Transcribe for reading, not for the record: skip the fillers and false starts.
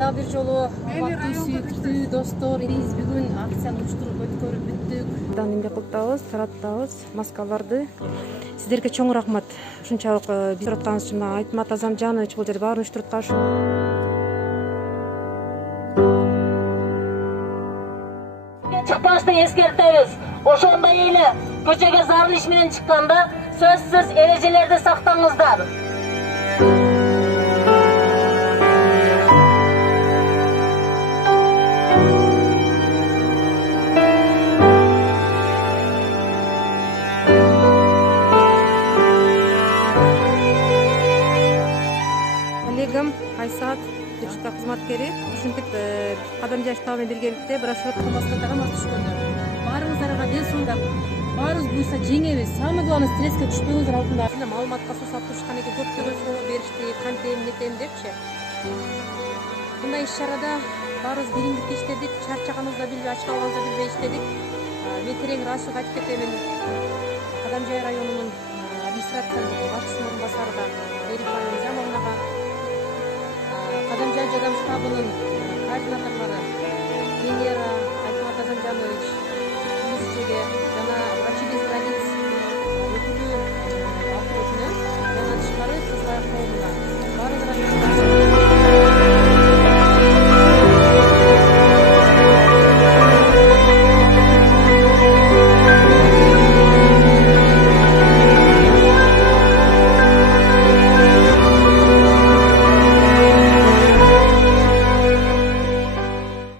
Дагы бир жолу урматтуу сүйүктүү достор, биз бүгүн акцияны өткөрүп бүттүк. Эмне кылып атабыз, таратабыз маскаларды. Сиздерге чоң рахмат. Ушунчалык биз таратканыбыз үчүн Айтмат Азамжанович бул жерде баарын уюштуруп атышы. Чыкпашты эскертебиз. Ошондой эле көчөгө зарыл иш менен чыкканда сөзсүз эрежелерди сактаңыздар. Коллегам Айсат Биржка кызматкери ушинтип Кадамжай штабы менен биргеликте брошюра маскаларга мас түшкөндөр. Баарыңыздарга ден соолук. Баарыбыз буйса жеңебиз. Самый главный стресске түшпөңүздөр алдында. Маалыматка суу турушкан экен, көптөгөн суроо беришти, кантем, нетем депчи. Мындай иш-чарада баарыбыз биримдикте иштедик, чарчаганыбызды билбей, ач калганыбызды билбей иштедик. Мен терең ыраазычылык айтып кетемин. Кадамжай районунун администрациянын башчысынын орун басарыга, Берикбай Низамовнага, Кадамжай жардам штабынын координаторлору Венера Айтмат Азамжанович, жана врачи